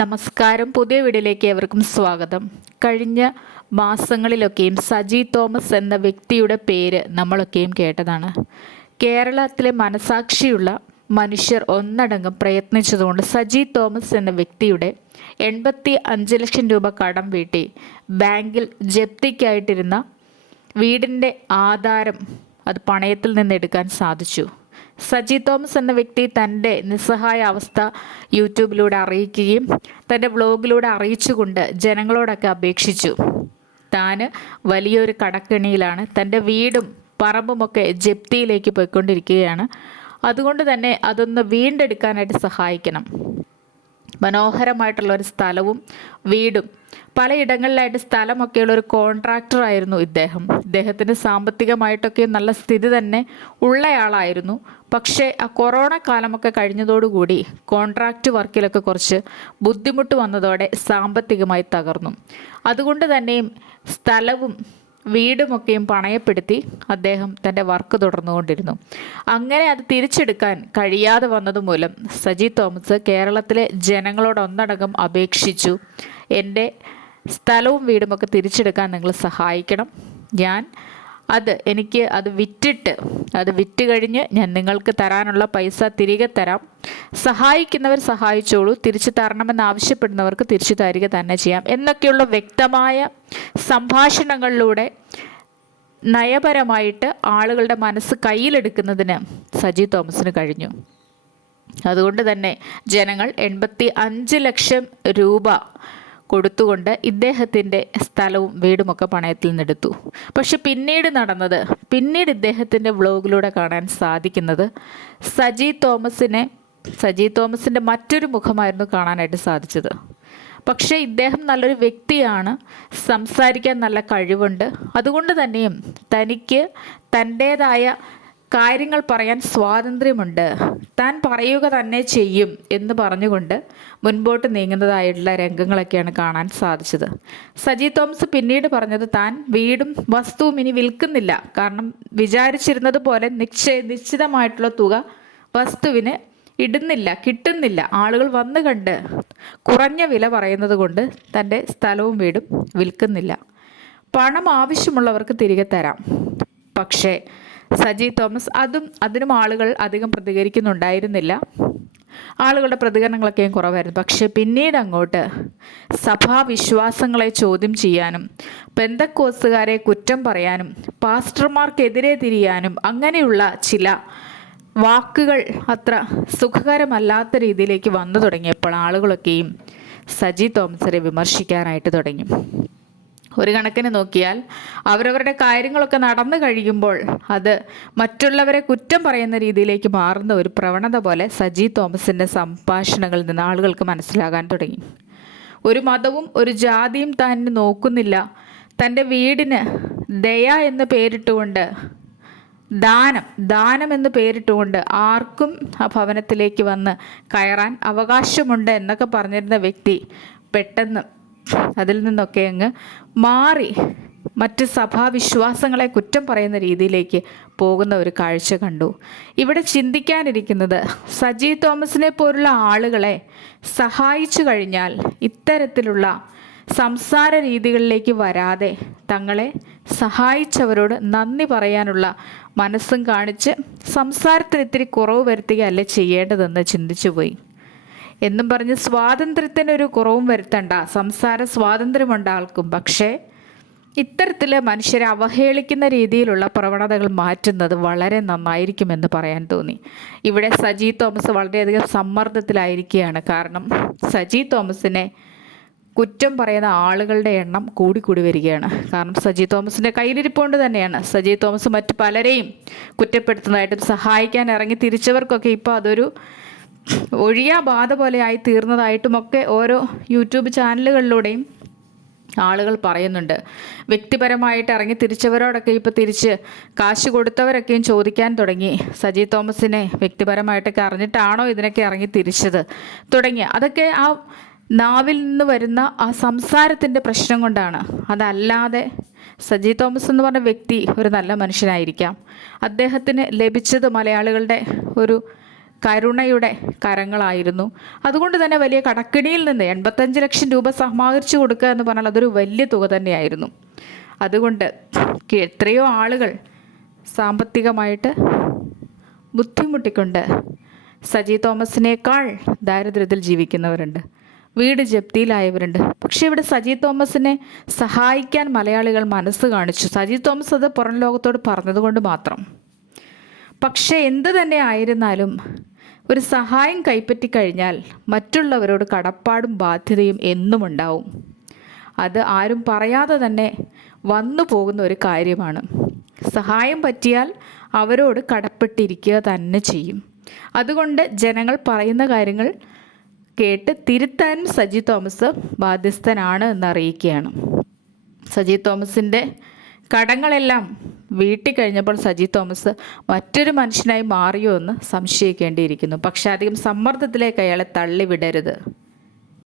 നമസ്കാരം. പുതിയ വീഡിയോയിലേക്ക് ഏവർക്കും സ്വാഗതം. കഴിഞ്ഞ മാസങ്ങളിലൊക്കെയും സജി തോമസ് എന്ന വ്യക്തിയുടെ പേര് നമ്മളൊക്കെയും കേട്ടതാണ്. കേരളത്തിലെ മനസാക്ഷിയുള്ള മനുഷ്യർ ഒന്നടങ്കം പ്രയത്നിച്ചതുകൊണ്ട് സജി തോമസ് എന്ന വ്യക്തിയുടെ എൺപത്തി അഞ്ച് ലക്ഷം രൂപ കടം വീട്ടി. ബാങ്കിൽ ജപ്തിക്കായിട്ടിരുന്ന വീടിന്റെ ആധാരം അത് പണയത്തിൽ നിന്ന് എടുക്കാൻ സാധിച്ചു. സജി തോമസ് എന്ന വ്യക്തി തന്റെ നിസ്സഹായ അവസ്ഥ യൂട്യൂബിലൂടെ അറിയിക്കുകയും തന്റെ വ്ളോഗിലൂടെ അറിയിച്ചുകൊണ്ട് ജനങ്ങളോടൊക്കെ അപേക്ഷിച്ചു. താന് വലിയൊരു കടക്കെണിയിലാണ്. തന്റെ വീടും പറമ്പുമൊക്കെ ജപ്തിയിലേക്ക് പോയിക്കൊണ്ടിരിക്കുകയാണ്. അതുകൊണ്ട് തന്നെ അതൊന്ന് വീണ്ടെടുക്കാനായിട്ട് സഹായിക്കണം. മനോഹരമായിട്ടുള്ള ഒരു സ്ഥലവും വീടും പലയിടങ്ങളിലായിട്ട് സ്ഥലമൊക്കെയുള്ള ഒരു കോൺട്രാക്ടർ ആയിരുന്നു ഇദ്ദേഹം. ഇദ്ദേഹത്തിന് സാമ്പത്തികമായിട്ടൊക്കെ നല്ല സ്ഥിതി തന്നെ ഉള്ളയാളായിരുന്നു. പക്ഷേ ആ കൊറോണ കാലമൊക്കെ കഴിഞ്ഞതോടുകൂടി കോൺട്രാക്റ്റ് വർക്കിലൊക്കെ കുറച്ച് ബുദ്ധിമുട്ട് വന്നതോടെ സാമ്പത്തികമായി തകർന്നു. അതുകൊണ്ട് തന്നെയും സ്ഥലവും വീടുമൊക്കെയും പണയപ്പെടുത്തി അദ്ദേഹം തന്റെ വർക്ക് തുടർന്നുകൊണ്ടിരുന്നു. അങ്ങനെ അത് തിരിച്ചെടുക്കാൻ കഴിയാതെ വന്നതുമൂലം സജി തോമസ് കേരളത്തിലെ ജനങ്ങളോട് ഒന്നടങ്കം അപേക്ഷിച്ചു. എന്റെ സ്ഥലവും വീടുമൊക്കെ തിരിച്ചെടുക്കാൻ നിങ്ങൾ സഹായിക്കണം. ഞാൻ അത് എനിക്ക് അത് വിറ്റിട്ട് അത് വിറ്റ് കഴിഞ്ഞ് ഞാൻ നിങ്ങൾക്ക് തരാനുള്ള പൈസ തിരികെ തരാം. സഹായിക്കുന്നവർ സഹായിച്ചോളൂ. തിരിച്ചു തരണമെന്ന് ആവശ്യപ്പെടുന്നവർക്ക് തിരിച്ചു തരിക തന്നെ ചെയ്യാം. എന്നൊക്കെയുള്ള വ്യക്തമായ സംഭാഷണങ്ങളിലൂടെ നയപരമായിട്ട് ആളുകളുടെ മനസ്സ് കയ്യിലെടുക്കുന്നതിന് സജി തോമസിന് കഴിഞ്ഞു. അതുകൊണ്ട് തന്നെ ജനങ്ങൾ എൺപത്തി അഞ്ച് ലക്ഷം രൂപ കൊടുത്തുകൊണ്ട് ഇദ്ദേഹത്തിന്റെ സ്ഥലവും വീടുമൊക്കെ പണയത്തിൽ നിന്നെടുത്തു. പക്ഷെ പിന്നീട് നടന്നത് പിന്നീട് ഇദ്ദേഹത്തിന്റെ വ്ലോഗിലൂടെ കാണാൻ സാധിക്കുന്നത് സജി തോമസിനെ സജി തോമസിന്റെ മറ്റൊരു മുഖമായിരുന്നു കാണാനായിട്ട് സാധിച്ചത്. പക്ഷേ ഇദ്ദേഹം നല്ലൊരു വ്യക്തിയാണ് സംസാരിക്കാൻ നല്ല കഴിവുണ്ട്. അതുകൊണ്ട് തന്നെയും തനിക്ക് തന്റേതായ കാര്യങ്ങൾ പറയാൻ സ്വാതന്ത്ര്യമുണ്ട്. താൻ പറയുക തന്നെ ചെയ്യും എന്ന് പറഞ്ഞുകൊണ്ട് മുൻപോട്ട് നീങ്ങുന്നതായിട്ടുള്ള രംഗങ്ങളൊക്കെയാണ് കാണാൻ സാധിച്ചത്. സജി തോമസ് പിന്നീട് പറഞ്ഞത് താൻ വീടും വസ്തുവും ഇനി വിൽക്കുന്നില്ല. കാരണം വിചാരിച്ചിരുന്നത് പോലെ നിശ്ചയ നിശ്ചിതമായിട്ടുള്ള തുക വസ്തുവിന് ഇടുന്നില്ല കിട്ടുന്നില്ല. ആളുകൾ വന്നു കണ്ട് കുറഞ്ഞ വില പറയുന്നത് കൊണ്ട് തന്റെ സ്ഥലവും വീടും വിൽക്കുന്നില്ല. പണം ആവശ്യമുള്ളവർക്ക് തിരികെ തരാം. പക്ഷേ സജി തോമസ് അതും അതിനും ആളുകൾ അധികം പ്രതികരിക്കുന്നുണ്ടായിരുന്നില്ല. ആളുകളുടെ പ്രതികരണങ്ങളൊക്കെയും കുറവായിരുന്നു. പക്ഷേ പിന്നീട് അങ്ങോട്ട് സഭാവിശ്വാസങ്ങളെ ചോദ്യം ചെയ്യാനും ബന്ധക്കോസുകാരെ കുറ്റം പറയാനും പാസ്റ്റർമാർക്കെതിരെ തിരിയാനും അങ്ങനെയുള്ള ചില വാക്കുകൾ അത്ര സുഖകരമല്ലാത്ത രീതിയിലേക്ക് വന്നു തുടങ്ങിയപ്പോൾ ആളുകളൊക്കെയും സജി തോമസിനെ വിമർശിക്കാനായിട്ട് തുടങ്ങി. ഒരു കണക്കിന് നോക്കിയാൽ അവരവരുടെ കാര്യങ്ങളൊക്കെ നടന്നു കഴിയുമ്പോൾ അത് മറ്റുള്ളവരെ കുറ്റം പറയുന്ന രീതിയിലേക്ക് മാറുന്ന ഒരു പ്രവണത പോലെ സജി തോമസിന്റെ സംഭാഷണങ്ങളിൽ നിന്ന് ആളുകൾക്ക് മനസ്സിലാകാൻ തുടങ്ങി. ഒരു മതവും ഒരു ജാതിയും താൻ നോക്കുന്നില്ല. തന്റെ വീടിന് ദയ എന്ന് പേരിട്ടുകൊണ്ട് ദാനം ദാനം എന്ന് പേരിട്ടുകൊണ്ട് ആർക്കും ആ ഭവനത്തിലേക്ക് വന്ന് കയറാൻ അവകാശമുണ്ട് എന്നൊക്കെ പറഞ്ഞിരുന്ന വ്യക്തി പെട്ടെന്ന് അതിൽ നിന്നൊക്കെ അങ്ങ് മാറി മറ്റ് സഭാവിശ്വാസങ്ങളെ കുറ്റം പറയുന്ന രീതിയിലേക്ക് പോകുന്ന ഒരു കാഴ്ച കണ്ടു. ഇവിടെ ചിന്തിക്കാനിരിക്കുന്നത് സജി തോമസിനെ പോലുള്ള ആളുകളെ സഹായിച്ചു കഴിഞ്ഞാൽ ഇത്തരത്തിലുള്ള സംസാര രീതികളിലേക്ക് വരാതെ തങ്ങളെ സഹായിച്ചവരോട് നന്ദി പറയാനുള്ള മനസ്സും കാണിച്ച് സംസാരത്തിന് ഇത്തിരി കുറവ് വരുത്തുകയല്ല ചെയ്യേണ്ടതെന്ന് ചിന്തിച്ചു പോയി എന്നും പറഞ്ഞ് സ്വാതന്ത്ര്യത്തിനൊരു കുറവും വരുത്തണ്ട. സംസാര സ്വാതന്ത്ര്യമുണ്ട് ആൾക്കും. പക്ഷേ ഇത്തരത്തിൽ മനുഷ്യരെ അവഹേളിക്കുന്ന രീതിയിലുള്ള പ്രവണതകൾ മാറ്റുന്നത് വളരെ നന്നായിരിക്കുമെന്ന് പറയാൻ തോന്നി. ഇവിടെ സജി തോമസ് വളരെയധികം സമ്മർദ്ദത്തിലായിരിക്കുകയാണ്. കാരണം സജി തോമസിനെ കുറ്റം പറയുന്ന ആളുകളുടെ എണ്ണം കൂടിക്കൂടി വരികയാണ്. കാരണം സജി തോമസിന്റെ കയ്യിലിരിപ്പുകൊണ്ട് തന്നെയാണ്. സജി തോമസ് മറ്റു പലരെയും കുറ്റപ്പെടുത്തുന്നതായിട്ടും സഹായിക്കാൻ ഇറങ്ങി തിരിച്ചവർക്കൊക്കെ ഇപ്പോൾ അതൊരു ഒഴിയാ ബാധ പോലെയായി തീർന്നതായിട്ടുമൊക്കെ ഓരോ യൂട്യൂബ് ചാനലുകളിലൂടെയും ആളുകൾ പറയുന്നുണ്ട്. വ്യക്തിപരമായിട്ട് ഇറങ്ങി തിരിച്ചവരോടൊക്കെ ഇപ്പോൾ തിരിച്ച് കാശ് കൊടുത്തവരൊക്കെയും ചോദിക്കാൻ തുടങ്ങി. സജി തോമസിനെ വ്യക്തിപരമായിട്ടൊക്കെ അറിഞ്ഞിട്ടാണോ ഇതിനൊക്കെ ഇറങ്ങി തിരിച്ചത്? തുടങ്ങിയ അതൊക്കെ ആ നാവിൽ നിന്ന് വരുന്ന ആ സംസാരത്തിന്റെ പ്രശ്നം കൊണ്ടാണ്. അതല്ലാതെ സജി തോമസ് എന്ന് പറഞ്ഞ വ്യക്തി ഒരു നല്ല മനുഷ്യനായിരിക്കാം. അദ്ദേഹത്തിന് ലഭിച്ചത് മലയാളികളുടെ ഒരു കരുണയുടെ കരങ്ങളായിരുന്നു. അതുകൊണ്ട് തന്നെ വലിയ കടക്കിണിയിൽ നിന്ന് എൺപത്തഞ്ച് ലക്ഷം രൂപ സമാഹരിച്ചു കൊടുക്കുക എന്ന് പറഞ്ഞാൽ അതൊരു വലിയ തുക തന്നെയായിരുന്നു. അതുകൊണ്ട് എത്രയോ ആളുകൾ സാമ്പത്തികമായിട്ട് ബുദ്ധിമുട്ടിക്കൊണ്ട് സജി തോമസിനേക്കാൾ ദാരിദ്ര്യത്തിൽ ജീവിക്കുന്നവരുണ്ട്. വീട് ജപ്തിയിലായവരുണ്ട്. പക്ഷേ ഇവിടെ സജി തോമസിനെ സഹായിക്കാൻ മലയാളികൾ മനസ്സ് കാണിച്ചു. സജി തോമസ് അത് പുറം ലോകത്തോട് പറഞ്ഞതുകൊണ്ട് മാത്രം. പക്ഷേ എന്ത് തന്നെ ആയിരുന്നാലും ഒരു സഹായം കൈപ്പറ്റി കഴിഞ്ഞാൽ മറ്റുള്ളവരോട് കടപ്പാടും ബാധ്യതയും എന്നും ഉണ്ടാവും. അത് ആരും പറയാതെ തന്നെ വന്നു പോകുന്ന ഒരു കാര്യമാണ്. സഹായം പറ്റിയാൽ അവരോട് കടപ്പെട്ടിരിക്കുക തന്നെ ചെയ്യും. അതുകൊണ്ട് ജനങ്ങൾ പറയുന്ന കാര്യങ്ങൾ കേട്ട് തിരുത്താനും സജി തോമസ് ബാധ്യസ്ഥനാണ് എന്നറിയിക്കുകയാണ്. സജി തോമസിന്റെ കടങ്ങളെല്ലാം വീട്ടി കഴിഞ്ഞപ്പോൾ സജി തോമസ് മറ്റൊരു മനുഷ്യനായി മാറിയോ എന്ന് സംശയിക്കേണ്ടിയിരിക്കുന്നു. പക്ഷെ അധികം സമ്മർദ്ദത്തിലേക്ക് അയാളെ തള്ളിവിടരുത്.